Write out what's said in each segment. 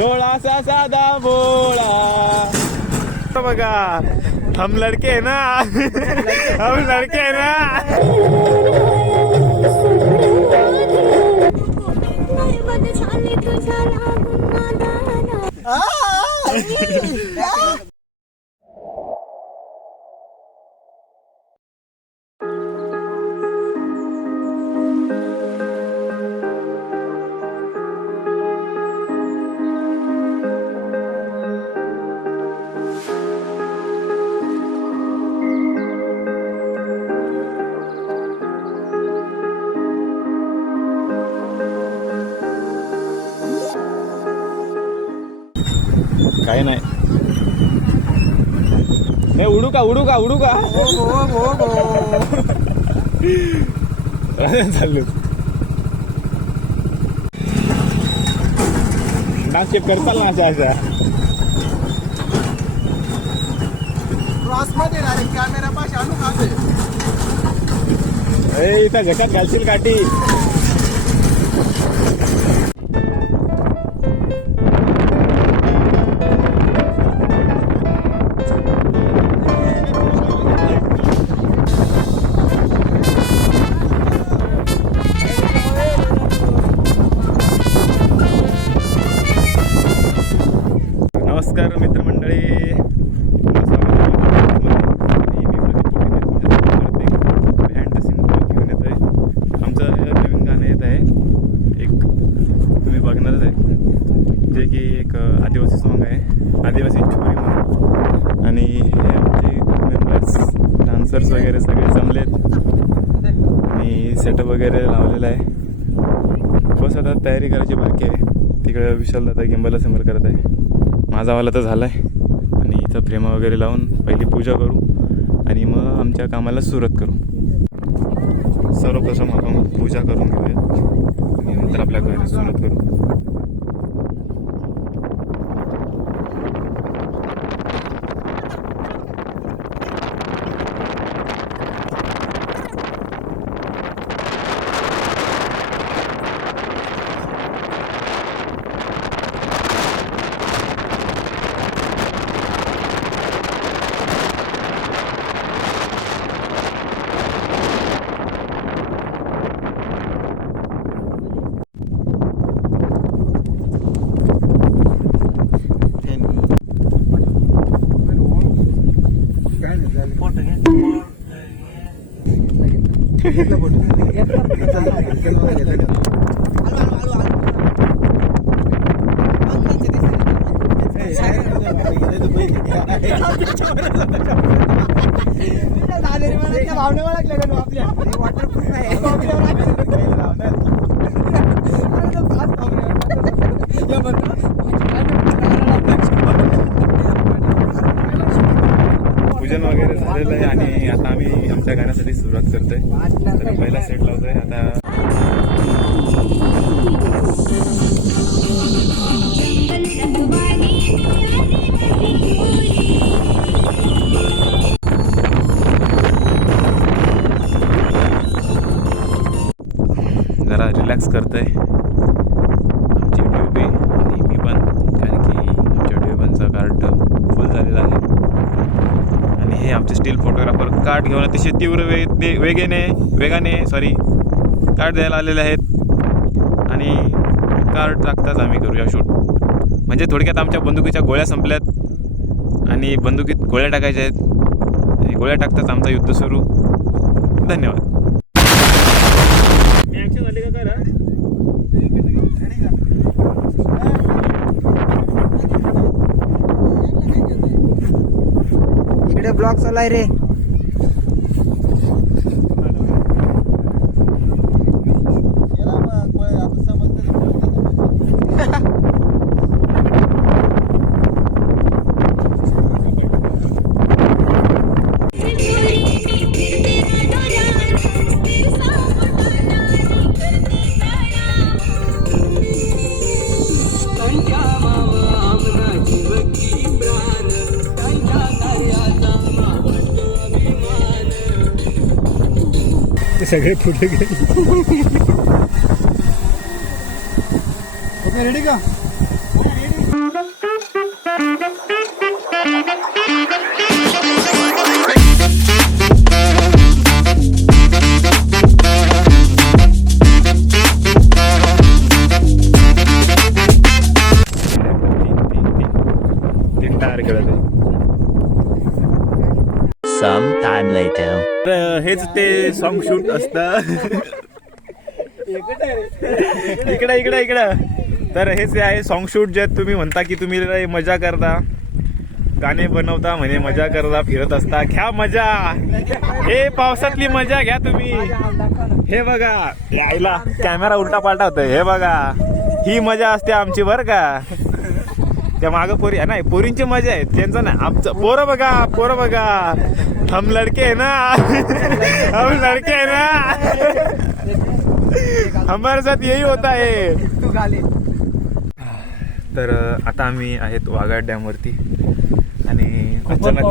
थोडासा साधा भोळा. बघा हम लडके है ना, हम लडके है ना. काही नाही. हे उडू का उडू का उडू का चालू नाच करताल ना अशा अशा क्रॉस मध्ये डायरेक्ट कॅमेरा पाशी आणू का. इथं झकात घालशील काठी. नमस्कार मित्रमंडळी, बिहाइंड द सीन ब्लॉग घेऊन येत आहे. आमचं नवीन गाणं येत आहे, एक तुम्ही बघणारच आहे, जे की एक आदिवासी सॉन्ग आहे, आदिवासी छोरी म्हणून. आणि हे आमचे मेंबर्स डान्सर्स वगैरे सगळे जमलेत आणि सेटअप वगैरे लावलेला आहे. बस आता तयारी करायची बाकी आहे. तिकडे विशाल दादा गिंबल समोर करत आहे. माझा वाला तर झाला आहे आणि इथं प्रेमा वगैरे लावून पहिली पूजा करू आणि मग आमच्या कामाला सुरुवात करू. सर्वप्रथम आपण पूजा करून घेऊया आणि नंतर आपल्या घरी सुरुवात करू. पूजन वगैरे झालेलं आहे आणि आता आम्ही आमच्या गाण्यासाठी सुरुवात करतोय. तर पहिला सेट लावतोय आता. जरा रिलॅक्स करतोय आमची ड्युबी आणि मी पण, कारण की आमच्या ड्युबांचं कार्ड फुल झालेलं आहे. आणि हे आमचे स्टील फोटोग्राफर कार्ड घेऊन अतिशय तीव्र वेगाने कार्ड द्यायला आलेले आहेत आणि कार्ड टाकताच आम्ही करूया शूट. म्हणजे थोडक्यात आमच्या बंदुकीच्या गोळ्या संपल्यात आणि बंदुकीत गोळ्या टाकायच्या आहेत आणि गोळ्या टाकताच आमचा युद्ध सुरू. धन्यवाद. इकडे ब्लॉक चालू आहे रे. सगळे पुढे गेले. ओके रेडी का. तर हेच ते सॉन्ग शूट असतं. इकडे इकडे इकडे. तर हेच आहे सॉन्ग शूट, जे तुम्ही म्हणता की तुम्ही लय मजा करता, गाणे बनवता म्हणे, मजा करता, फिरत असता. घ्या मजा, हे पावसातली मजा घ्या तुम्ही. हे बघा, यायला कॅमेरा उलटा पालटा होतोय. हे बघा, ही मजा असते आमची बरं का. त्या मागं पोरी नाही, पोरींची मजा आहे त्यांचं ना, आमचं. पोरं बघा, हम लडके है ना, हम लडके है ना, हमारे साथ यही होता है. तर आता आम्ही आहेत वाघाड डॅम वरती आणि अचानक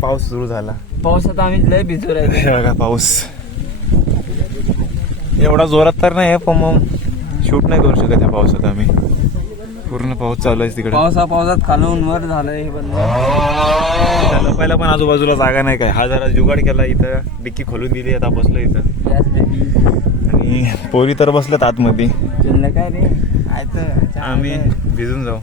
पाऊस सुरू झाला. पावसात आम्ही लय भिजू राहिलो. बघा पाऊस एवढा जोरात तर नाही, पण मग शूट नाही करू शकत या पावसात आम्ही. पूर्ण पाऊस चालू आहे तिकडे. पावसात खालून वर झालंय हे पण. पहिला पण आजूबाजूला जागा नाही काय. हा जरा जुगाड केला, इथं डिक्की खोलून दिली, आता बसलो इथं. आणि पोरी तर बसल्यात आतमध्ये. काय रे, आम्ही भिजून जाऊ.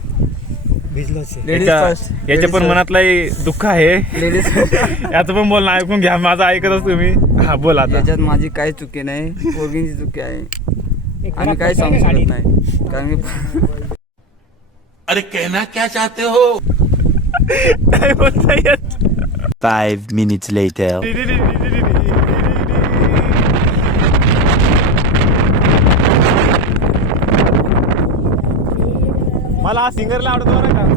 Ladies first. याच्या पण मनातलंही दुःख आहे. लेडीज याचं पण बोलणं ऐकून घ्या, माझं ऐकतच तुम्ही. हा बोल आता. याच्यात माझी काही चुकी नाही, पोरगींची चुकी आहे. आम्ही काही सांगू शकत नाही कारण की अरे कहना क्या चाहते हो? काय बोलता येत. 5 minutes later. मला हा सिंगरला आवडतो बरं का.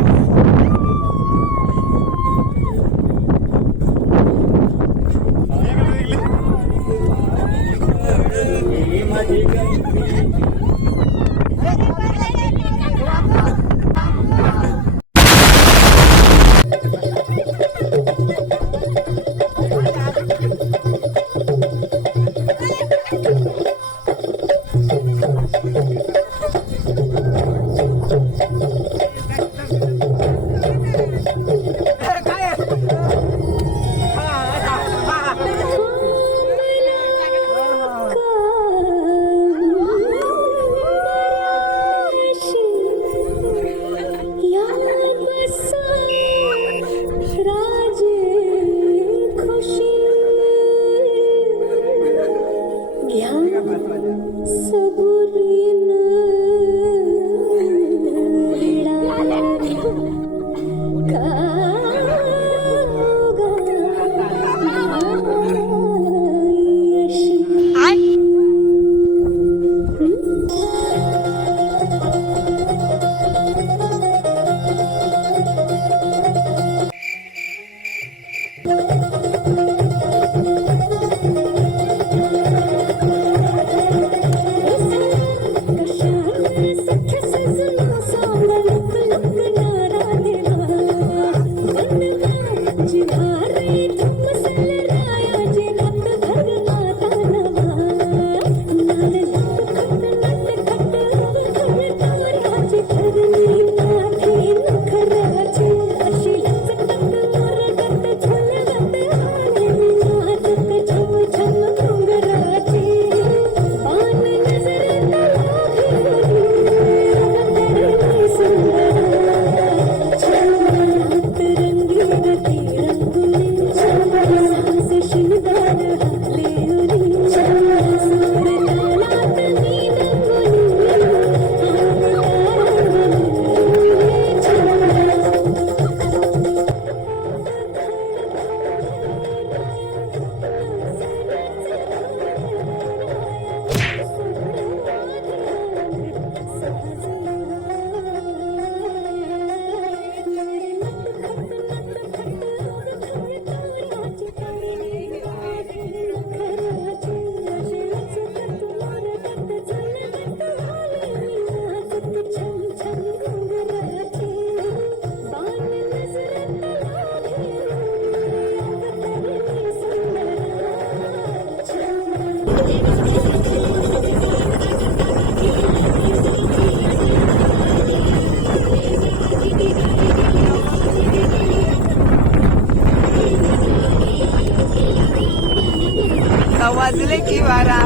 वाजले की वारा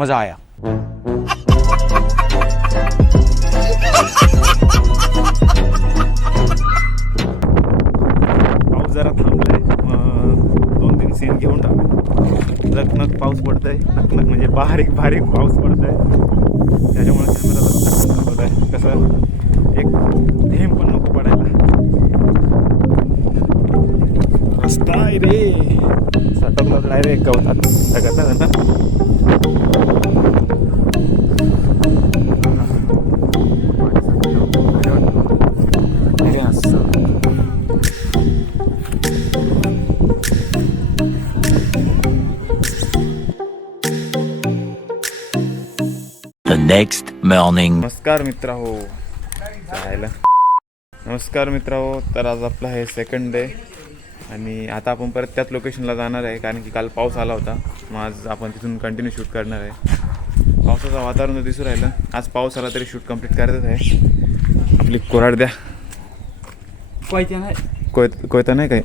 मजा आया. पाऊस जरा थांबलाय, 2-3 सीन घेऊन टाकले. नकनक पाऊस पडतंय, नकनक म्हणजे बारीक बारीक पाऊस पडतंय. त्याच्यामुळे कॅमेरा होत आहे. कसं एक थेंब पण नको पडायला. रस्ता आहे रे, सटकला डायरेक्ट गवतात सगळं. The next morning. नमस्कार मित्रांनो, राहिला. नमस्कार मित्रांनो, तर आज आपला हे सेकंड डे आणि आता आपण परत त्याच लोकेशनला जाणार आहे, कारण की काल पाऊस आला होता. मग आज आपण तिथून कंटिन्यू शूट करणार आहे. पावसाचं वातावरण दिसून राहिलं. आज पाऊस आला तरी शूट कंप्लीट करायचंच आहे. आपली कोराड द्या. कोयता नाही काय,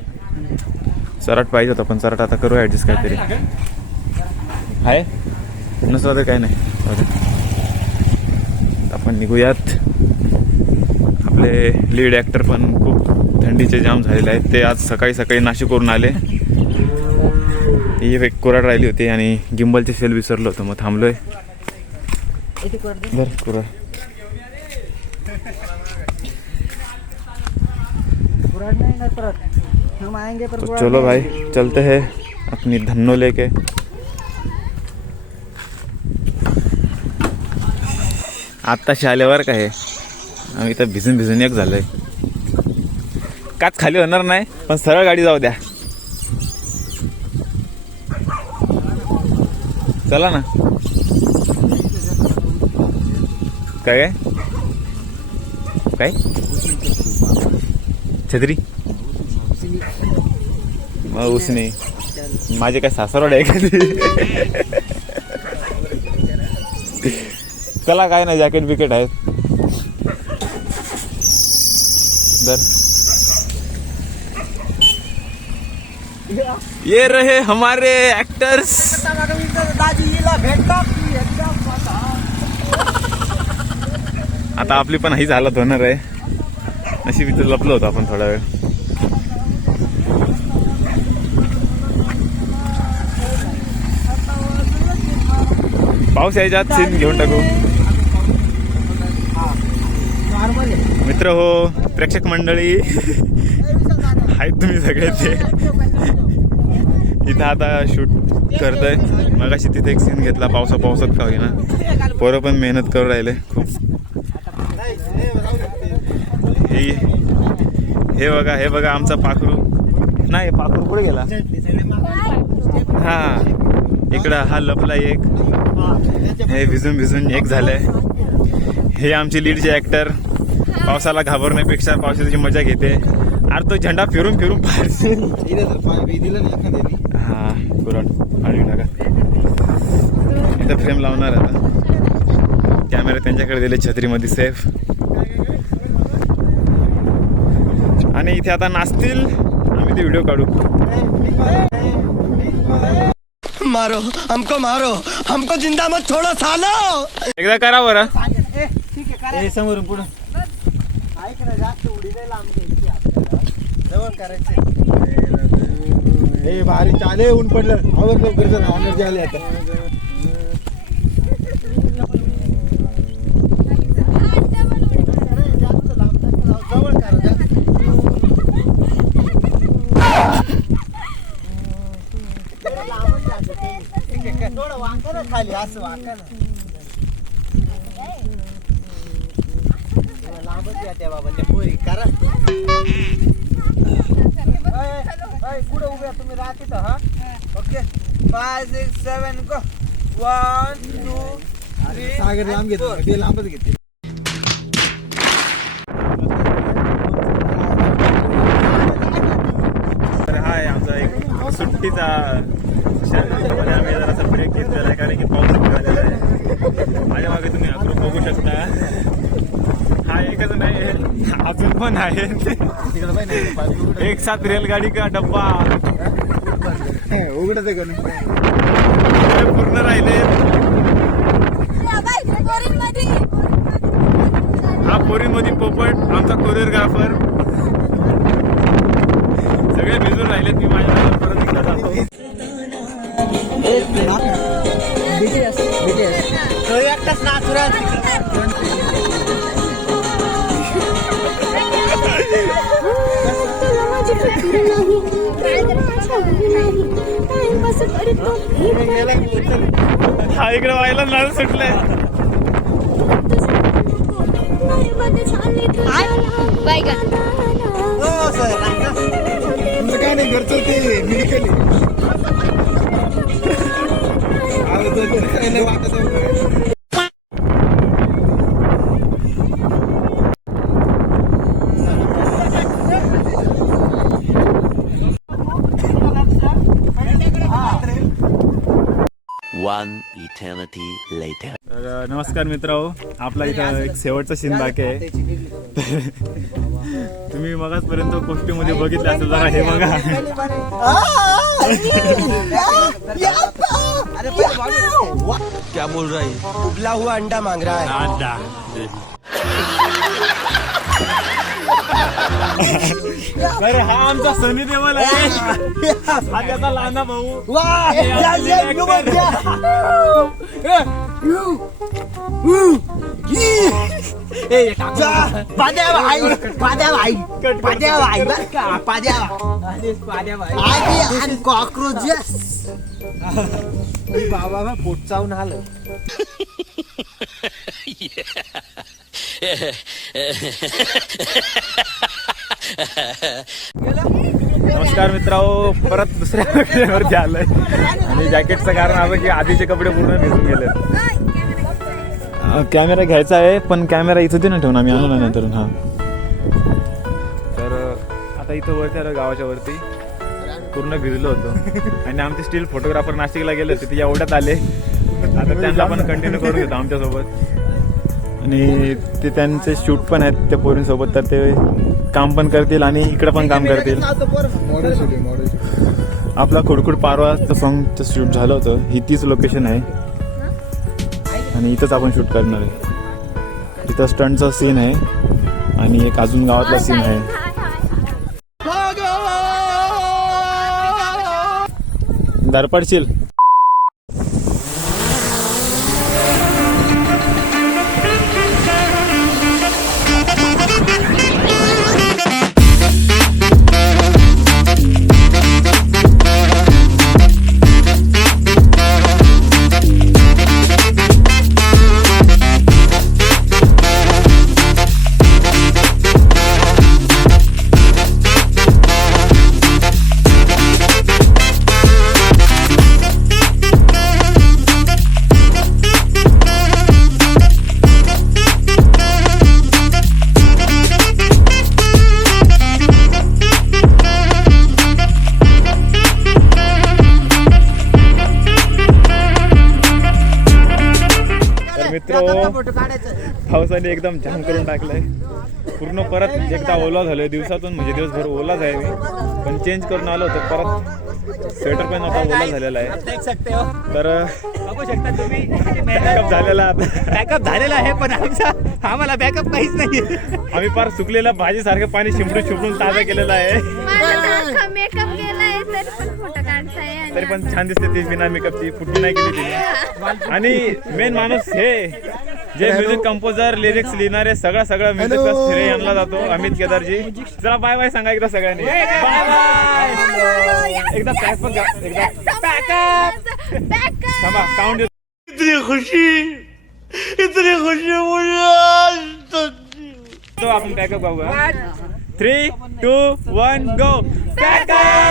सराट पाहिजे होता, पण सराट आता करू ॲडजस्ट काहीतरी आहे. नसलं तर काही नाही. आपण निघूयात. आपले लीड ॲक्टर पण खूप थंडीचे जाम झालेले आहेत. ते आज सकाळी सकाळी नाशिकवरून आले. ही एक कोराड राहिली होती आणि गिंबलचे फेल विसरलो होतो, मग थांबलोय. बरं कोराड. तो चलो भाई, चलते हैं अपनी धन्नो लेके. आत्ताशी आल्यावर काय आहे, आम्ही इथं भिजून एक झालोय. काच खाली होणार नाही, पण सरळ गाडी जाऊ द्या. चला ना. काय काय छत्री मग उसने माझे काय सासरवाड आहे का? चला काय नाही, जॅकेट बिकेट आहेत. दर ये रहे हमारे एक्टर्स. आता आपली पण हीच हालत होणार आहे. नशीब इथं लपलो होतो आपण थोडा वेळ. पाऊस यायच्या आत सीन घेऊन टाकू. मित्र हो, प्रेक्षक मंडळी आहेत तुम्ही सगळे. ते इथं आता शूट करतोय. मगाशी तिथे एक सीन घेतला पावसात का होईना. पोरं पण मेहनत करू राहिले खूप. हे बघा आमचा पाखरू. नाही, पाखरू पुढे गेला. हा इकडं हा लपला एक. हे भिजून एक झालंय. हे आमचे लीडचे ऍक्टर. पावसाला घाबरण्यापेक्षा पावसाची मजा घेते. अरे तो झेंडा फिरून पारशील. हा कुराड आळवी टाका. इथं फ्रेम लावणार आता. कॅमेरा त्यांच्याकडे दिले छत्रीमध्ये सेफ. आणि इथे आता नाचतील, आम्ही ते व्हिडिओ काढू. मारो हमको जिंदा मत छोड़ो सालो. एकदा करा बरं. समोरून पुढं भारी चाले. ऊन पडलं आवर लवकर जरा एनर्जी आली आता. थोडं वांका ना खाली, असं वांका ना. लांबच येते बाबा त्या पोरी करा. कुठं उभ्या तुम्ही राहते तर. हा ओके. 5 6 7 गो. 1 2 3. सागर लांब घेतो, ते लांबच घेते. हाय आमचा एक सुट्टीचा आम्ही जरासा ब्रेक घेतलेला आहे, कारण की पाऊस झालेला आहे. माझ्या मागे तुम्ही अग्रो बघू शकता. हा एकच नाही, अजून पण आहे. एक साथ रेलगाडी का डब्बा उघडत पूर्ण राहिले. हा पोरींमध्ये पोपट आमचा कोरिओग्राफर. सगळे भिजून राहिलेत. मी माझ्या परत एकदा जातो. तो एकटाच नाचुरा. हा इकडे व्हायला नळ सुटलाय. हो सर. तुमचं काय नाही घरचं ते मेडिकल वाटत. One eternity later. तर नमस्कार मित्रांनो, आपला इथं एक शेवटचा सीन बाकी आहे. तुम्ही मगाचपर्यंत कोष्टीमध्ये बघितलं असेल, जरा हे बघा. क्या बोल रहा है? उबला हुआ अंडा मांग रहा है. अरे हा आमचा सनी देवल आहे. हा त्याचा लहाना भाऊ. कॉक्रोचेस बाबा पोट चावून आलं. नमस्कार मित्रांनो, परत दुसऱ्या वरती आलोय. आणि जॅकेटचं कारण असं की आधीचे कपडे पूर्ण भिजून गेले. कॅमेरा घ्यायचा आहे, पण कॅमेरा इथं दे ना ठेवून, आम्ही आणू ना नंतर. हा तर आता इथं वरती आलं, गावाच्या वरती पूर्ण भिजलो होतो. आणि आमचे स्टील फोटोग्राफर नाशिकला गेले होते, ते एवढ्यात आले. आता त्यांना पण कंटिन्यू करून घेतो आमच्यासोबत. आणि ते त्यांचे शूट पण आहेत त्या पोरींसोबत, तर ते काम पण करतील आणि इकडं पण काम करतील. आपला खुडखुड पारवाचं सॉंगचं शूट झालं होतं. ही तीच लोकेशन आहे आणि इथंच आपण शूट करणार आहे. इथं स्टंटचा सीन आहे आणि एक अजून गावातला सीन आहे. धरपडशील. पावसाने एकदम जाम करून टाकलंय पूर्ण. परत एकदा ओला झालोय दिवसातून, म्हणजे दिवसभर ओलाच आहे मी, पण चेंज करून आलो होतो. परत स्वेटर पण आता ओला झालेला आहे. तर बघू शकता तुम्ही, बॅकअप झालेला बॅकअप झालेला आहे, पण आम्हाला बॅकअप काहीच नाही. आम्ही फार सुकलेला भाजीसारखं पाणी शिंपडून ताजा केलेलं आहे. मेकअप केलाय तरी पण फोटो काढताय. तरी पण छान दिसते ती बिना मेकअपची, फुटली नाही केली तिने. आणि मेन माणूस हे जे म्युझिक कंपोजर, लिरिक्स लिहिणारे, सगळा म्युझिकचा श्रेय यांना जातो, अमित केदारजी. जरा बाय बाय सांगा एकदा सगळ्यांनी. Bye bye. एकदा पॅकअप, एकदा थांबा काउंट. इतनी खुशी तो आपण पॅकअप गाऊया. 3, 2, 1 गो. पॅकअप.